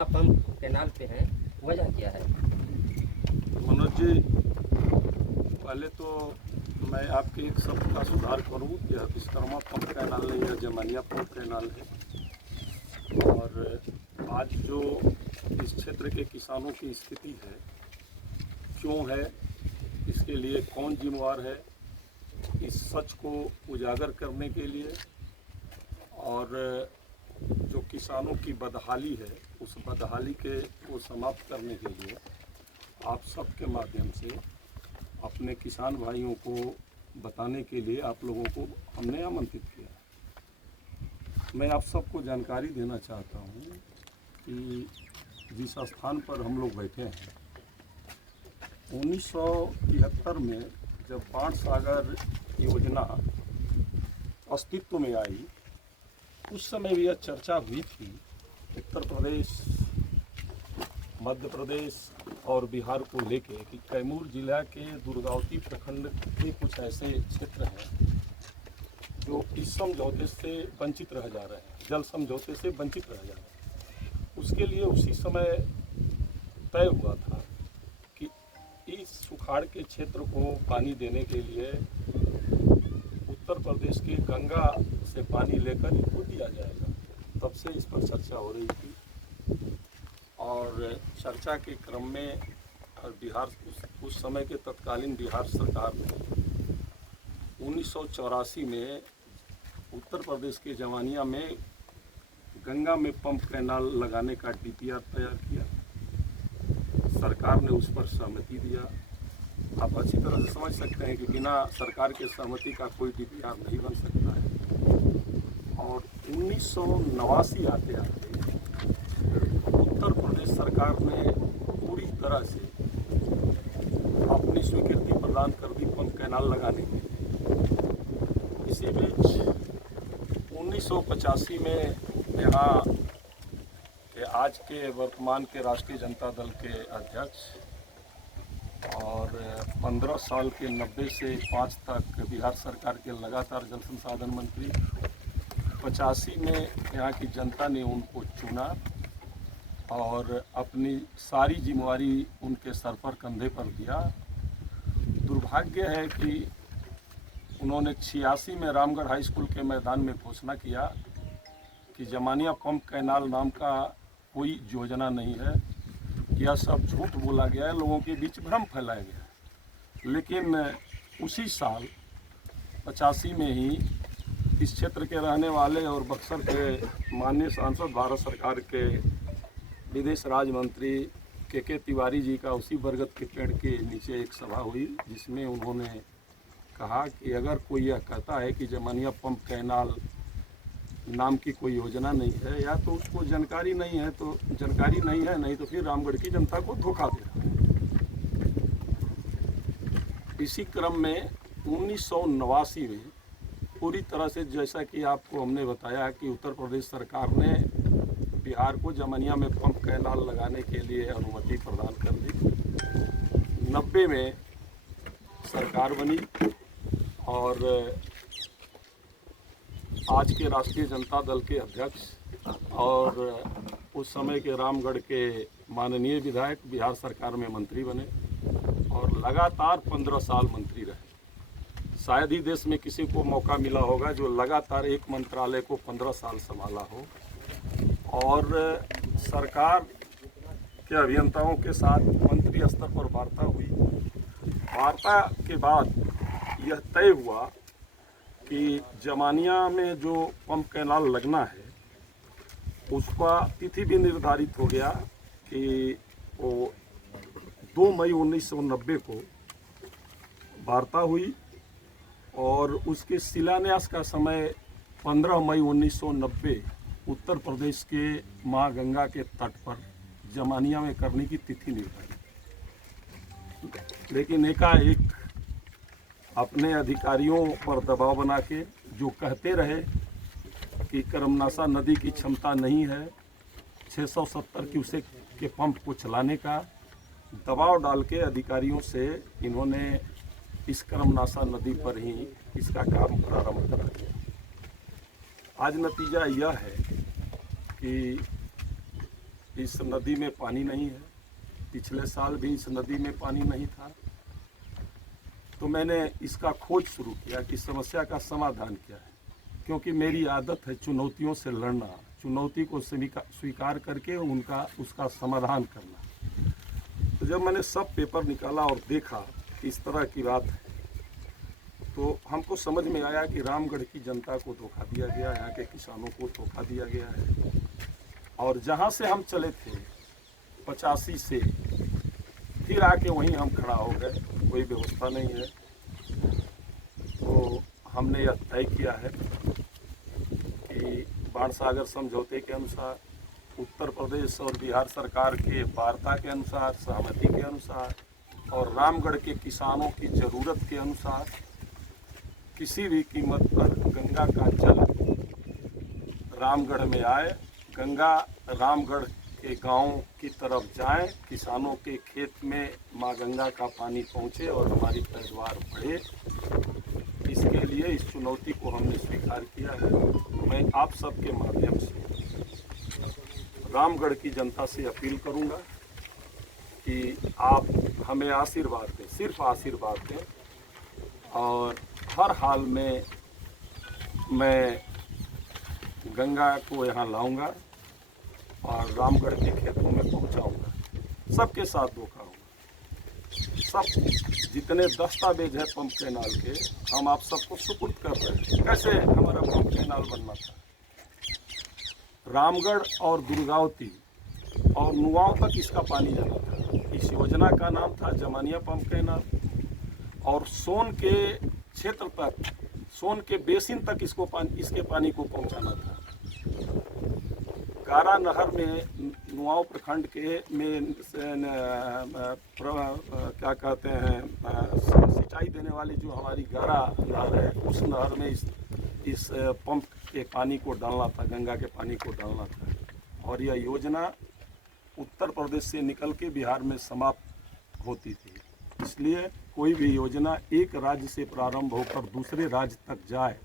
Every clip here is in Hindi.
पंप कैनाल पे हैं, वजह क्या है? मनोज जी, पहले तो मैं आपके एक शब्द का सुधार करूं। यह विश्वकर्मा पंप कैनाल नहीं, यह जमानिया पंप कैनाल है। और आज जो इस क्षेत्र के किसानों की स्थिति है, क्यों है, इसके लिए कौन जिम्मेवार है, इस सच को उजागर करने के लिए और जो किसानों की बदहाली है, उस बदहाली को समाप्त करने के लिए आप सबके माध्यम से अपने किसान भाइयों को बताने के लिए आप लोगों को हमने आमंत्रित किया। मैं आप सबको जानकारी देना चाहता हूँ कि जिस स्थान पर हम लोग बैठे हैं, 1973 में जब बाण सागर योजना अस्तित्व में आई, उस समय भी यह चर्चा हुई थी। उत्तर प्रदेश, मध्य प्रदेश और बिहार को लेके कि कैमूर जिला के दुर्गावती प्रखंड के कुछ ऐसे क्षेत्र हैं जो इस समझौते से वंचित रह जा रहे हैं, जल समझौते से वंचित रह जा रहे हैं। उसके लिए उसी समय तय हुआ था कि इस सुखाड़ के क्षेत्र को पानी देने के लिए उत्तर प्रदेश के गंगा से पानी लेकर इनको दिया जाएगा। तब से इस पर चर्चा हो रही थी और चर्चा के क्रम में बिहार उस समय के तत्कालीन बिहार सरकार ने 1984 में उत्तर प्रदेश के जमानिया में गंगा में पंप कैनाल लगाने का डीपीआर तैयार किया। सरकार ने उस पर सहमति दिया। आप अच्छी तरह से समझ सकते हैं कि बिना सरकार के सहमति का कोई डीपीआर नहीं बन सकता है। और 1989 आते आते उत्तर प्रदेश सरकार ने पूरी तरह से अपनी स्वीकृति प्रदान कर दी पंप कैनाल लगाने के लिए। इसी बीच 1985 में यहाँ के आज के वर्तमान के राष्ट्रीय जनता दल के अध्यक्ष और 15 साल के 90 से 5 तक बिहार सरकार के लगातार जल संसाधन मंत्री, 85 में यहाँ की जनता ने उनको चुना और अपनी सारी जिम्मेवारी उनके सर पर, कंधे पर दिया। दुर्भाग्य है कि उन्होंने 86 में रामगढ़ हाई स्कूल के मैदान में घोषणा किया कि जमानिया पंप कैनाल नाम का कोई योजना नहीं है, यह सब झूठ बोला गया है, लोगों के बीच भ्रम फैलाया गया है। लेकिन उसी साल 85 में ही इस क्षेत्र के रहने वाले और बक्सर के माननीय सांसद, भारत सरकार के विदेश राज्य मंत्री के तिवारी जी का उसी बरगद के पेड़ के नीचे एक सभा हुई, जिसमें उन्होंने कहा कि अगर कोई यह कहता है कि जमानिया पंप कैनाल नाम की कोई योजना नहीं है, या तो उसको जानकारी नहीं है, तो जानकारी नहीं है, नहीं तो फिर रामगढ़ की जनता को धोखा दे रहा है। इसी क्रम में 1989 में पूरी तरह से, जैसा कि आपको हमने बताया कि उत्तर प्रदेश सरकार ने बिहार को जमानिया में पंप कैनाल लगाने के लिए अनुमति प्रदान कर दी। 90 में सरकार बनी और आज के राष्ट्रीय जनता दल के अध्यक्ष और उस समय के रामगढ़ के माननीय विधायक बिहार सरकार में मंत्री बने और लगातार 15 साल मंत्री रहे। शायद ही देश में किसी को मौका मिला होगा जो लगातार एक मंत्रालय को 15 साल संभाला हो। और सरकार के अभियंताओं के साथ मंत्री स्तर पर वार्ता हुई। वार्ता के बाद यह तय हुआ कि जमानिया में जो पंप कैनाल लगना है उसका तिथि भी निर्धारित हो गया कि वो 2 मई 1990 को वार्ता हुई और उसके शिलान्यास का समय 15 मई 1990 उत्तर प्रदेश के माँ गंगा के तट पर जमानिया में करने की तिथि निर्धारित। लेकिन एकाएक अपने अधिकारियों पर दबाव बना के, जो कहते रहे कि करमनासा नदी की क्षमता नहीं है 670 क्यूसेक के पंप को चलाने का, दबाव डाल के अधिकारियों से इन्होंने इस करमनासा नदी पर ही इसका काम प्रारंभ करा दिया। आज नतीजा यह है कि इस नदी में पानी नहीं है, पिछले साल भी इस नदी में पानी नहीं था। तो मैंने इसका खोज शुरू किया कि समस्या का समाधान क्या है, क्योंकि मेरी आदत है चुनौतियों से लड़ना, चुनौती को स्वीकार करके उसका समाधान करना। तो जब मैंने सब पेपर निकाला और देखा कि इस तरह की बात है, तो हमको समझ में आया कि रामगढ़ की जनता को धोखा दिया गया, यहाँ के किसानों को धोखा दिया गया है। और जहाँ से हम चले थे 85 से, फिर आके वहीं हम खड़ा हो गए, कोई व्यवस्था नहीं है। तो हमने यह तय किया है कि बाणसागर समझौते के अनुसार, उत्तर प्रदेश और बिहार सरकार के वार्ता के अनुसार, सहमति के अनुसार और रामगढ़ के किसानों की ज़रूरत के अनुसार किसी भी कीमत पर गंगा का जल रामगढ़ में आए, गंगा रामगढ़ के गांव की तरफ जाए, किसानों के खेत में माँ गंगा का पानी पहुँचे और हमारी पैदावार बढ़े। इसके लिए इस चुनौती को हमने स्वीकार किया है। मैं आप सबके माध्यम से रामगढ़ की जनता से अपील करूंगा कि आप हमें आशीर्वाद दें, सिर्फ आशीर्वाद दें, और हर हाल में मैं गंगा को यहाँ लाऊंगा और रामगढ़ के खेतों में पहुँचाऊंगा। सबके साथ धोखा होगा। सब जितने दस्तावेज है पंप कैनाल के, हम आप सबको सुपुर्द कर रहे हैं। कैसे हमारा पंप कैनाल बनना था, रामगढ़ और दुर्गावती और नुआओं तक इसका पानी जाना था। इस योजना का नाम था जमानिया पंप कैनाल, और सोन के क्षेत्र तक, सोन के बेसिन तक इसके पानी को पहुंचाना था। कारा नहर में नुआओं प्रखंड के में क्या कहते हैं, सिंचाई देने वाली जो हमारी गारा नहर है, उस नहर में इस पंप के पानी को डालना था, गंगा के पानी को डालना था। और यह योजना उत्तर प्रदेश से निकल के बिहार में समाप्त होती थी। इसलिए कोई भी योजना एक राज्य से प्रारंभ होकर दूसरे राज्य तक जाए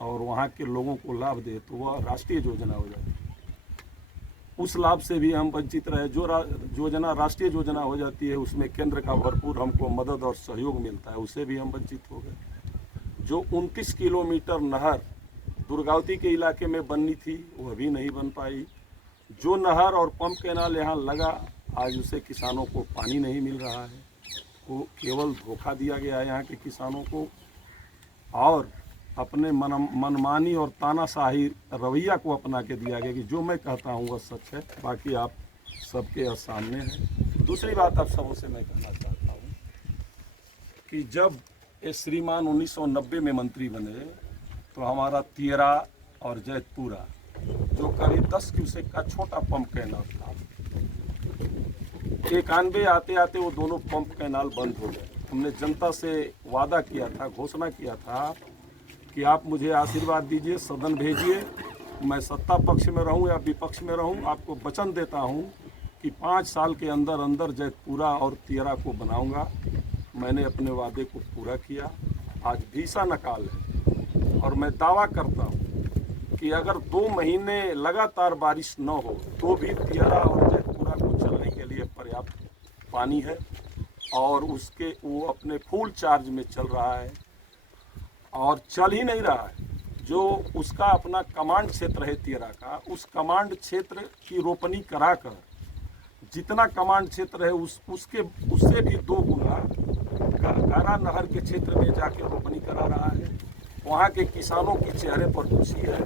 और वहाँ के लोगों को लाभ दे, तो वह राष्ट्रीय योजना हो जाती है। उस लाभ से भी हम वंचित रहे। जो योजना राष्ट्रीय योजना हो जाती है, उसमें केंद्र का भरपूर हमको मदद और सहयोग मिलता है, उससे भी हम वंचित हो गए। जो 29 किलोमीटर नहर दुर्गावती के इलाके में बननी थी, वह भी नहीं बन पाई। जो नहर और पंप कैनाल यहाँ लगा, आज उसे किसानों को पानी नहीं मिल रहा है। वो केवल धोखा दिया गया है यहाँ के किसानों को, और अपने मनमानी और तानाशाही रवैया को अपना के दिया गया कि जो मैं कहता हूँ वह सच है, बाकी आप सबके सामने है। दूसरी बात आप सबों से मैं कहना चाहता हूँ कि जब ये श्रीमान 1990 में मंत्री बने, तो हमारा तियरा और जैतपुरा, जो करीब 10 क्यूसेक का छोटा पंप कैनाल था, 91 आते आते वो दोनों पंप कैनाल बंद हो गए। हमने जनता से वादा किया था, घोषणा किया था कि आप मुझे आशीर्वाद दीजिए, सदन भेजिए, मैं सत्ता पक्ष में रहूं या विपक्ष में रहूं, आपको वचन देता हूं कि 5 साल के अंदर अंदर जैतपुरा और तियरा को बनाऊंगा। मैंने अपने वादे को पूरा किया। आज भीषण अकाल है और मैं दावा करता हूं कि अगर 2 महीने लगातार बारिश न हो तो भी तियरा और जैतपुरा को चलने के लिए पर्याप्त पानी है, और वो अपने फुल चार्ज में चल रहा है, और चल ही नहीं रहा है। जो उसका अपना कमांड क्षेत्र है तियरा का, उस कमांड क्षेत्र की रोपनी कराकर जितना कमांड क्षेत्र है उससे भी 2 गुना गारा नहर के क्षेत्र में जाके रोपनी करा रहा है। वहाँ के किसानों के चेहरे पर खुशी है।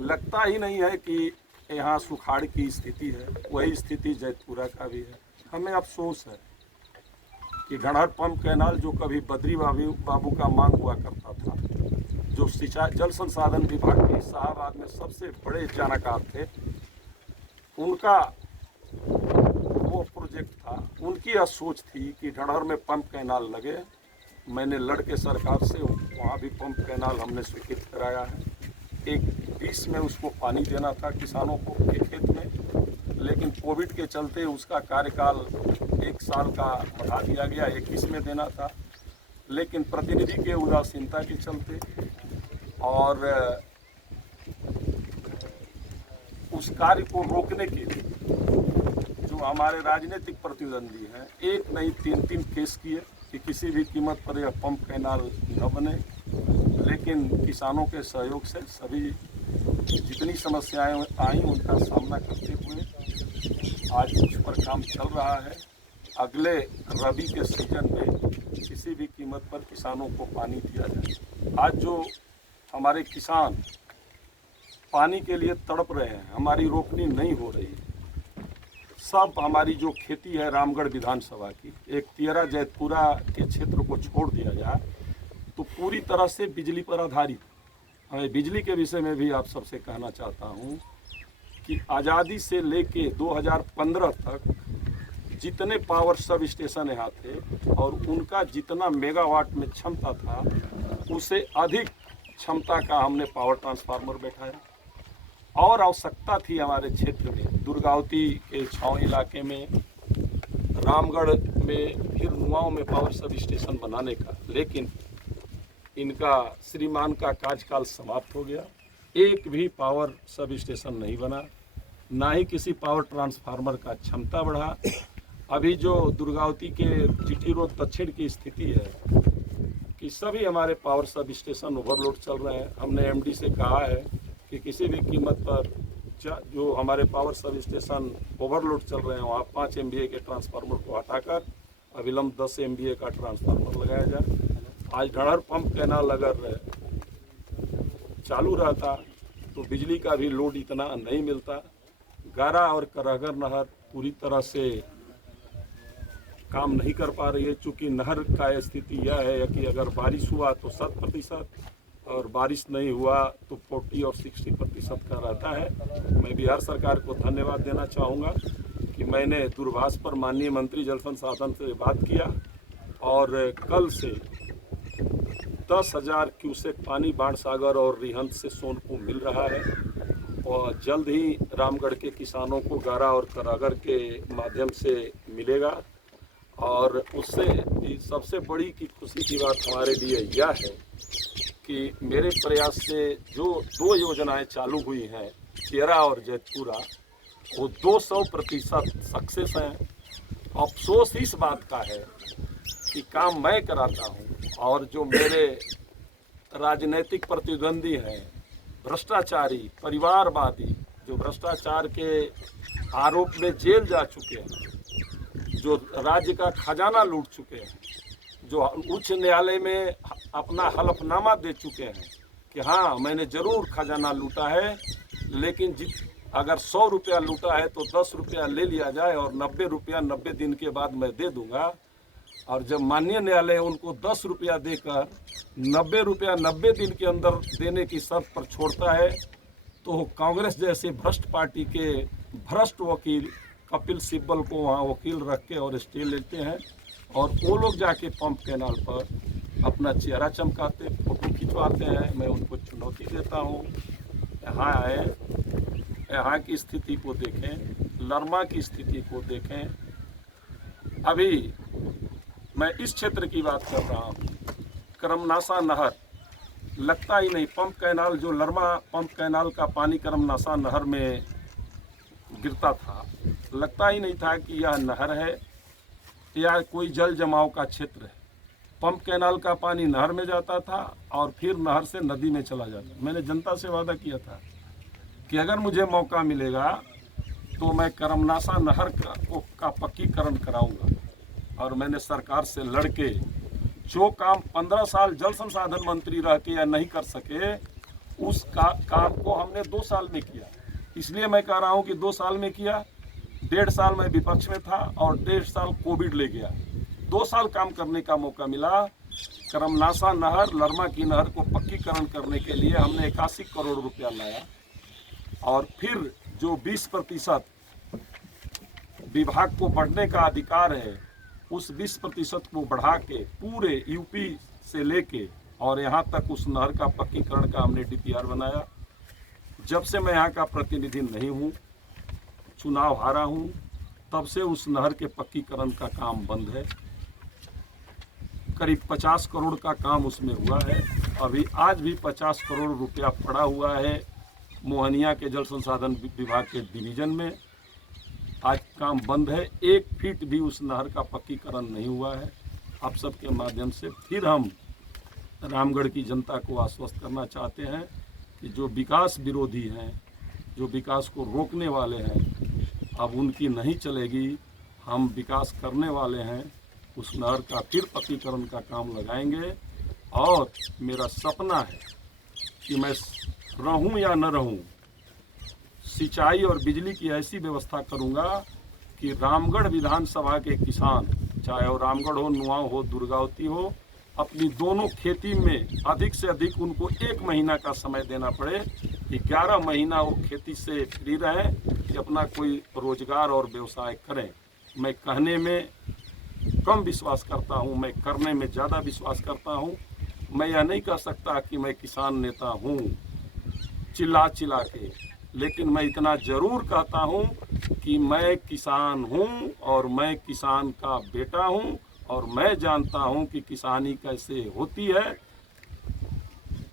लगता ही नहीं है कि यहाँ सुखाड़ की स्थिति है। वही स्थिति जैतपुरा का भी है। हमें अफसोस है कि घनहर पंप कैनाल, जो कभी बद्री बाबू का मांग हुआ करता था, जो सिंचाई जल संसाधन विभाग के शाहबाद में सबसे बड़े जानकार थे, उनका वो प्रोजेक्ट था, उनकी यह सोच थी कि घनहर में पंप कैनाल लगे। मैंने लड़के सरकार से वहाँ भी पंप कैनाल हमने स्वीकृत कराया है। एक 20 में उसको पानी देना था किसानों को के खेत में, लेकिन कोविड के चलते उसका कार्यकाल 1 साल का बढ़ा दिया गया, 21 में देना था। लेकिन प्रतिनिधि के उदासीनता के चलते और उस कार्य को रोकने के लिए जो हमारे राजनीतिक प्रतिद्वंदी हैं, एक नहीं 3-3 केस किए कि किसी भी कीमत पर यह पंप कैनाल न बने, लेकिन किसानों के सहयोग से सभी जितनी समस्याएं आई उनका सामना करते हुए आज उस पर काम चल रहा है। अगले रबी के सीजन में किसी भी कीमत पर किसानों को पानी दिया जाए। आज जो हमारे किसान पानी के लिए तड़प रहे हैं, हमारी रोपनी नहीं हो रही, सब हमारी जो खेती है रामगढ़ विधानसभा की, एक तियरा जैतपुरा के क्षेत्र को छोड़ दिया जाए तो पूरी तरह से बिजली पर आधारित। मैं बिजली के विषय में भी आप सबसे कहना चाहता हूं कि आज़ादी से लेके 2015 तक जितने पावर सब स्टेशन यहाँ थे और उनका जितना मेगावाट में क्षमता था, उससे अधिक क्षमता का हमने पावर ट्रांसफार्मर बैठाया। और आवश्यकता थी हमारे क्षेत्र में, दुर्गावती के छाव इलाके में, रामगढ़ में, फिर नुआओं में पावर सब स्टेशन बनाने का, लेकिन इनका श्रीमान का कार्यकाल समाप्त हो गया। एक भी पावर सब स्टेशन नहीं बना, ना ही किसी पावर ट्रांसफार्मर का क्षमता बढ़ा। अभी जो दुर्गावती के जीटी रोड दक्षिण की स्थिति है कि सभी हमारे पावर सब स्टेशन ओवरलोड चल रहे हैं। हमने एमडी से कहा है कि किसी भी कीमत पर जो हमारे पावर सब स्टेशन ओवरलोड चल रहे हैं वहाँ 5 MVA के ट्रांसफार्मर को हटाकर अविलंब 10 MVA का ट्रांसफार्मर लगाया जाए। आज ढड़हर पंप कैनाल अगर चालू रहता तो बिजली का भी लोड इतना नहीं मिलता। गारा और करहगर नहर पूरी तरह से काम नहीं कर पा रही है, चूँकि नहर का स्थिति यह है कि अगर बारिश हुआ तो 100% और बारिश नहीं हुआ तो 40 और 60% का रहता है। मैं बिहार सरकार को धन्यवाद देना चाहूँगा कि मैंने दूरभाष पर माननीय मंत्री जल संसाधन से बात किया और कल से 10,000 क्यूसेक पानी बाणसागर और रिहंद से सोनपुर मिल रहा है और जल्द ही रामगढ़ के किसानों को गारा और करागर के माध्यम से मिलेगा। और उससे सबसे बड़ी की खुशी की बात हमारे लिए यह है कि मेरे प्रयास से जो 2 योजनाएं चालू हुई हैं, तियरा और जैतपुरा, वो 200% सक्सेस हैं। अफसोस इस बात का है कि काम मैं कराता हूं और जो मेरे राजनीतिक प्रतिद्वंदी हैं, भ्रष्टाचारी, परिवारवादी, जो भ्रष्टाचार के आरोप में जेल जा चुके हैं, जो राज्य का खजाना लूट चुके हैं, जो उच्च न्यायालय में अपना हलफनामा दे चुके हैं कि हाँ मैंने जरूर खजाना लूटा है, लेकिन अगर 100 रुपया लूटा है तो 10 रुपया ले लिया जाए और 90 रुपया 90 दिन के बाद मैं दे दूंगा। और जब माननीय न्यायालय उनको 10 रुपया देकर 90 रुपया 90 दिन के अंदर देने की शर्त पर छोड़ता है, तो कांग्रेस जैसे भ्रष्ट पार्टी के भ्रष्ट वकील कपिल सिब्बल को वहाँ वकील रख के और स्टे लेते हैं और वो लोग जाके पंप कैनाल पर अपना चेहरा चमकाते, फोटो खिंचवाते हैं। मैं उनको चुनौती देता हूँ, यहाँ आए, यहाँ की स्थिति को देखें, लरमा की स्थिति को देखें। अभी मैं इस क्षेत्र की बात कर रहा हूँ, करमनासा नहर लगता ही नहीं, पंप कैनाल जो लरमा पंप कैनाल का पानी करमनासा नहर में गिरता था, लगता ही नहीं था कि यह नहर है या कोई जल जमाव का क्षेत्र है। पंप कैनाल का पानी नहर में जाता था और फिर नहर से नदी में चला जाता। मैंने जनता से वादा किया था कि अगर मुझे मौका मिलेगा तो मैं करमनासा नहर का पक्कीकरण कराऊंगा। और मैंने सरकार से लड़के जो काम 15 साल जल संसाधन मंत्री रह के या नहीं कर सके, उस काम को हमने 2 साल में किया। इसलिए मैं कह रहा हूँ कि 2 साल में किया। 1.5 साल मैं विपक्ष में था और 1.5 साल कोविड ले गया। 2 साल काम करने का मौका मिला। करमनासा नहर, लरमा की नहर को पक्कीकरण करने के लिए हमने 81 करोड़ रुपया लाया और फिर जो 20% विभाग को बढ़ने का अधिकार है, उस 20% को बढ़ा के पूरे यूपी से लेके और यहाँ तक उस नहर का पक्कीकरण का हमने DPR बनाया। जब से मैं यहाँ का प्रतिनिधि नहीं हूँ, चुनाव हारा हूँ, तब से उस नहर के पक्कीकरण का काम बंद है। करीब 50 करोड़ का काम उसमें हुआ है। अभी आज भी 50 करोड़ रुपया पड़ा हुआ है मोहनिया के जल संसाधन विभाग के डिवीजन में। आज काम बंद है। 1 फीट भी उस नहर का पक्कीकरण नहीं हुआ है। आप सबके माध्यम से फिर हम रामगढ़ की जनता को आश्वस्त करना चाहते हैं कि जो विकास विरोधी हैं, जो विकास को रोकने वाले हैं, अब उनकी नहीं चलेगी। हम विकास करने वाले हैं, उस नहर का फिर पक्कीकरण का काम लगाएंगे। और मेरा सपना है कि मैं रहूं या न रहूं, सिंचाई और बिजली की ऐसी व्यवस्था करूंगा कि रामगढ़ विधानसभा के किसान, चाहे वो रामगढ़ हो, नुआव हो, दुर्गावती हो, अपनी दोनों खेती में अधिक से अधिक उनको 1 महीना का समय देना पड़े कि 11 महीना वो खेती से फ्री रहें, कि अपना कोई रोजगार और व्यवसाय करें। मैं कहने में कम विश्वास करता हूं, मैं करने में ज़्यादा विश्वास करता हूं। मैं यह नहीं कह सकता कि मैं किसान नेता हूं चिल्ला चिल्ला के, लेकिन मैं इतना ज़रूर कहता हूं कि मैं किसान हूं और मैं किसान का बेटा हूं और मैं जानता हूं कि किसानी कैसे होती है।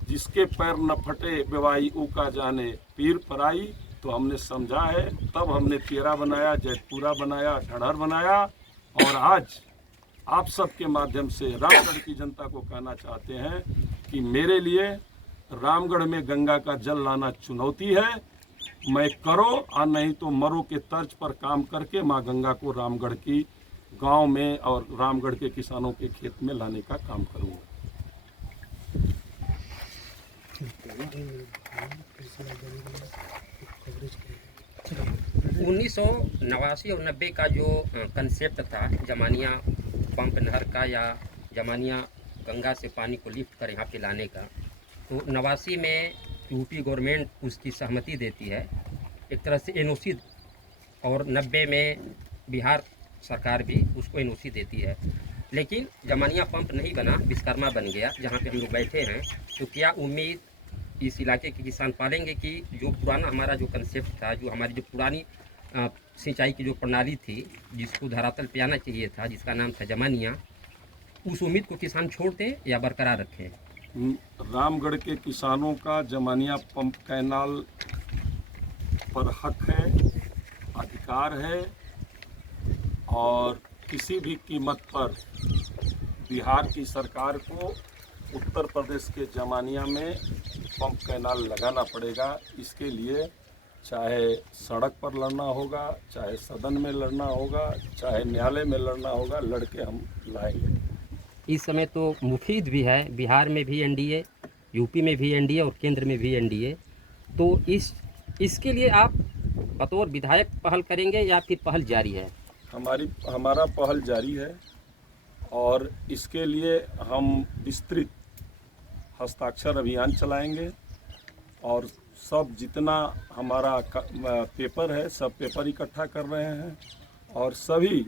जिसके पैर न फटे बेवाई ऊका जाने पीर पराई। तो हमने समझा है, तब हमने तेरा बनाया, जैतपुरा बनाया, ढढ़र बनाया। और आज आप सबके माध्यम से रामगढ़ की जनता को कहना चाहते हैं कि मेरे लिए रामगढ़ में गंगा का जल लाना चुनौती है। मैं करो और नहीं तो मरो के तर्ज पर काम करके माँ गंगा को रामगढ़ की गांव में और रामगढ़ के किसानों के खेत में लाने का काम करूँगा। 1989 और 90 का जो कंसेप्ट था जमानिया पंप नहर का या जमानिया गंगा से पानी को लिफ्ट कर यहाँ पे लाने का, तो 89 में यूपी गवर्नमेंट उसकी सहमति देती है, एक तरह से एनओसी, और 90 में बिहार सरकार भी उसको एनओसी देती है। लेकिन जमानिया पंप नहीं बना, विश्वकर्मा बन गया जहाँ पे हम लोग बैठे हैं। तो क्या उम्मीद इस इलाके के किसान पालेंगे कि जो पुराना हमारा जो कंसेप्ट था, जो हमारी जो पुरानी सिंचाई की जो प्रणाली थी, जिसको धरातल पे आना चाहिए था, जिसका नाम था जमानिया, उस उम्मीद को किसान छोड़ दें या बरकरार रखें? रामगढ़ के किसानों का जमानिया पंप कैनाल पर हक है, अधिकार है। और किसी भी कीमत पर बिहार की सरकार को उत्तर प्रदेश के जमानिया में पंप कैनाल लगाना पड़ेगा। इसके लिए चाहे सड़क पर लड़ना होगा, चाहे सदन में लड़ना होगा, चाहे न्यायालय में लड़ना होगा, लड़के हम लाएंगे। इस समय तो मुफीद भी है, बिहार में भी एनडीए, यूपी में भी एनडीए और केंद्र में भी एनडीए। तो इसके लिए आप बतौर विधायक पहल करेंगे या फिर पहल जारी है? हमारा पहल जारी है और इसके लिए हम विस्तृत हस्ताक्षर अभियान चलाएंगे और सब जितना हमारा पेपर है, सब पेपर इकट्ठा कर रहे हैं और सभी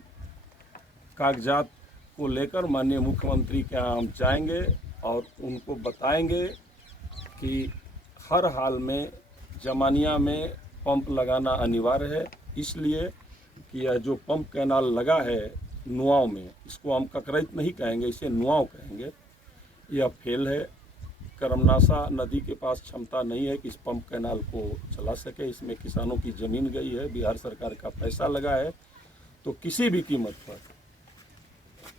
कागजात को लेकर माननीय मुख्यमंत्री के यहाँ हम जाएंगे और उनको बताएंगे कि हर हाल में जमानिया में पंप लगाना अनिवार्य है। इसलिए कि यह जो पंप कैनाल लगा है नुआव में, इसको हम ककरैत नहीं कहेंगे, इसे नुआव कहेंगे। यह फेल है। करमनासा नदी के पास क्षमता नहीं है कि इस पंप कैनाल को चला सके। इसमें किसानों की ज़मीन गई है, बिहार सरकार का पैसा लगा है। तो किसी भी कीमत पर,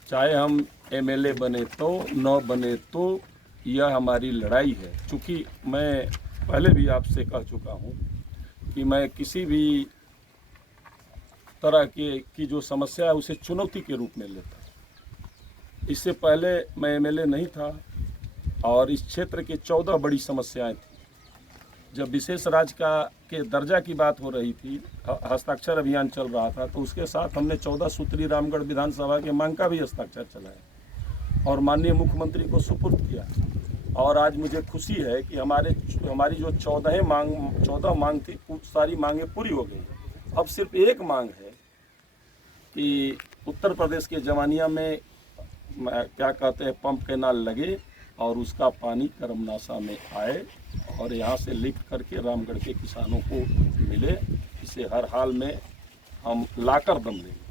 चाहे हम एमएलए बने तो न बने तो, यह हमारी लड़ाई है। चूँकि मैं पहले भी आपसे कह चुका हूँ कि मैं किसी भी तरह की जो समस्या है उसे चुनौती के रूप में लेता हूँ। इससे पहले मैं एमएलए नहीं था और इस क्षेत्र के 14 बड़ी समस्याएं थी। जब विशेष राज्य के दर्जा की बात हो रही थी, हस्ताक्षर अभियान चल रहा था, तो उसके साथ हमने 14 सूत्री रामगढ़ विधानसभा के मांग का भी हस्ताक्षर चलाया और माननीय मुख्यमंत्री को सुपुर्द किया। और आज मुझे खुशी है कि हमारी जो 14 मांग थी, सारी मांगें पूरी हो गई। अब सिर्फ एक मांग है कि उत्तर प्रदेश के जमानिया में क्या कहते हैं पंप कैनाल लगे और उसका पानी करमनासा में आए और यहाँ से लिफ्ट करके रामगढ़ के किसानों को मिले। इसे हर हाल में हम लाकर दम लेंगे।